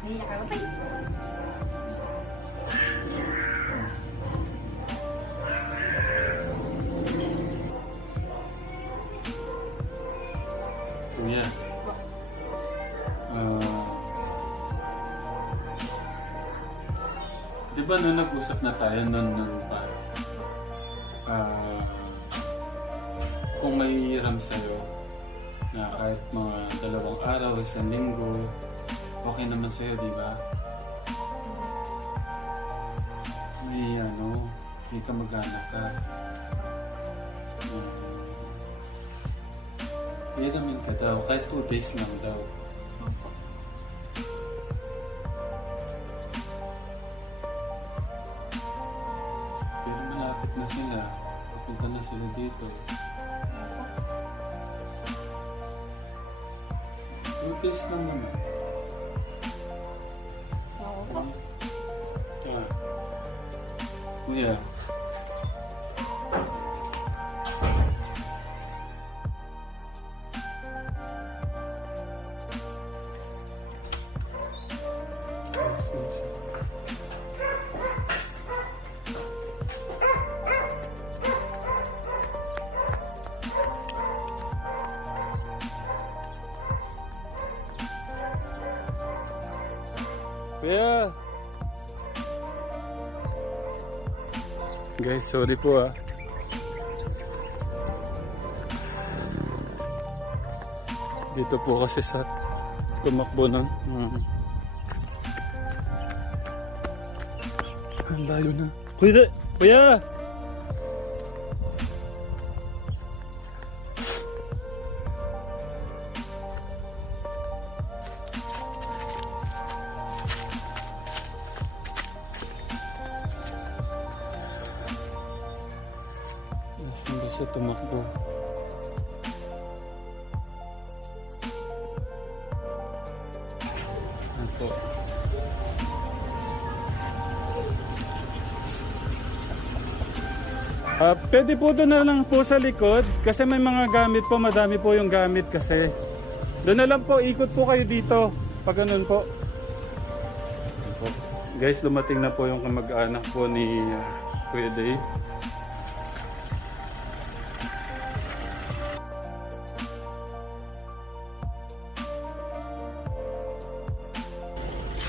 Naiyak ka ba? Kuya. Di ba nung nag-usap na tayo nun pa? Kung may hiram sa'yo na kahit mga 2 araw, 1 linggo, okay naman sa'yo, di ba? May kamag-anak ka. Hiramin ka daw, kahit 2 days lang daw. Pero malapit na sila. Pupunta na sila dito. 2 days lang naman. Oo po. Kuya. Kuya! Guys, sorry po ah. Dito po kasi sa tumakbo ng ang layo na. Kuya! Kuya! Nasaan ba siya tumakbo? Ako. Pwede po doon na lang po sa likod kasi may mga gamit po, madami po yung gamit kasi. Doon na lang po, ikot po kayo dito pag ganun po. Guys, dumating na po yung kamag-anak po ni Kuya Day.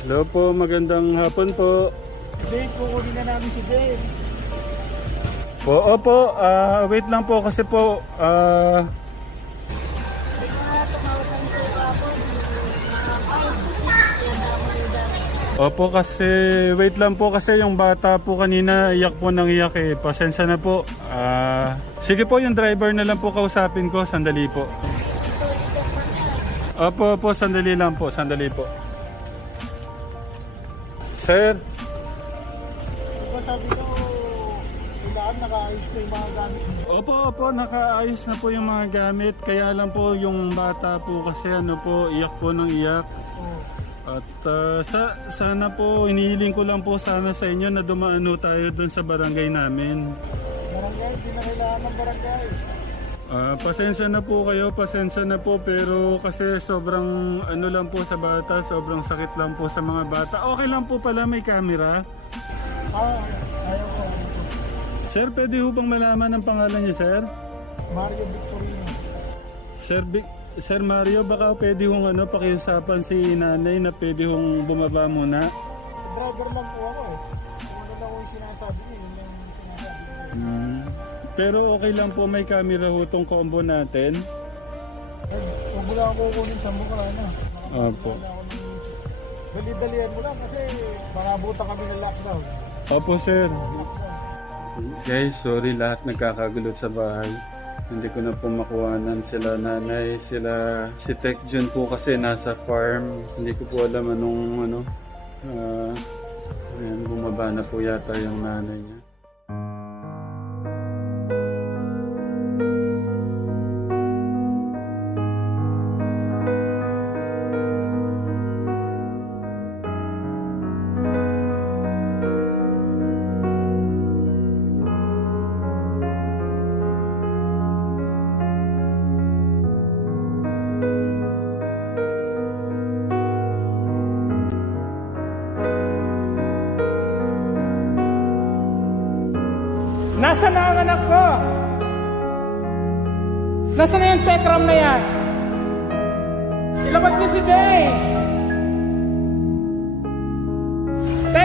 Hello po, magandang hapon po. Dave, kukunin na namin si Dave. Opo, wait lang po kasi po, opo kasi, wait lang po kasi yung bata po kanina iyak po nang iyak eh. Pasensya na po. Sige po, yung driver na lang po kausapin ko, sandali po. Opo, sandali lang po, sandali po. Sir. Diba sabi ko, kailangan nakaayos na yung mga gamit. Opo, nakaayos na po yung mga gamit. Kaya lang po yung bata po kasi iyak po ng iyak. At sana po, inihiling ko lang po sana sa inyo na dumaano tayo dun sa barangay namin. Barangay, di na kailangan ng barangay. Pasensya na po pero kasi sobrang lang po sa bata, sobrang sakit lang po sa mga bata. Okay lang po pala may camera. Ayaw ko. Sir, pwede ho bang malaman ang pangalan niyo, sir? Mario Victorino. Sir Mario, baka pwede hong pakiusapan si nanay na pwede hong bumaba muna. Driver lang po ako eh. Kung ano lang yung sinasabi niya, yun lang yung sinasabi niya. Pero okay lang po may camera ho tong combo natin. Huwag mo lang kukunin sa mukha na. Opo. Dali-dalian mo lang kasi marabutan kami ng lockdown. Opo, sir. Guys, sorry lahat nagkakagulo sa bahay. Hindi ko na po makuhanan sila nanay, si Tech Jun po kasi nasa farm. Hindi ko po alam anong ayan, bumaba na po yata yung nanay niya. Nasaan na ang anak ko? Nasaan na yung Tekram na yan? Ilabas niyo si Day!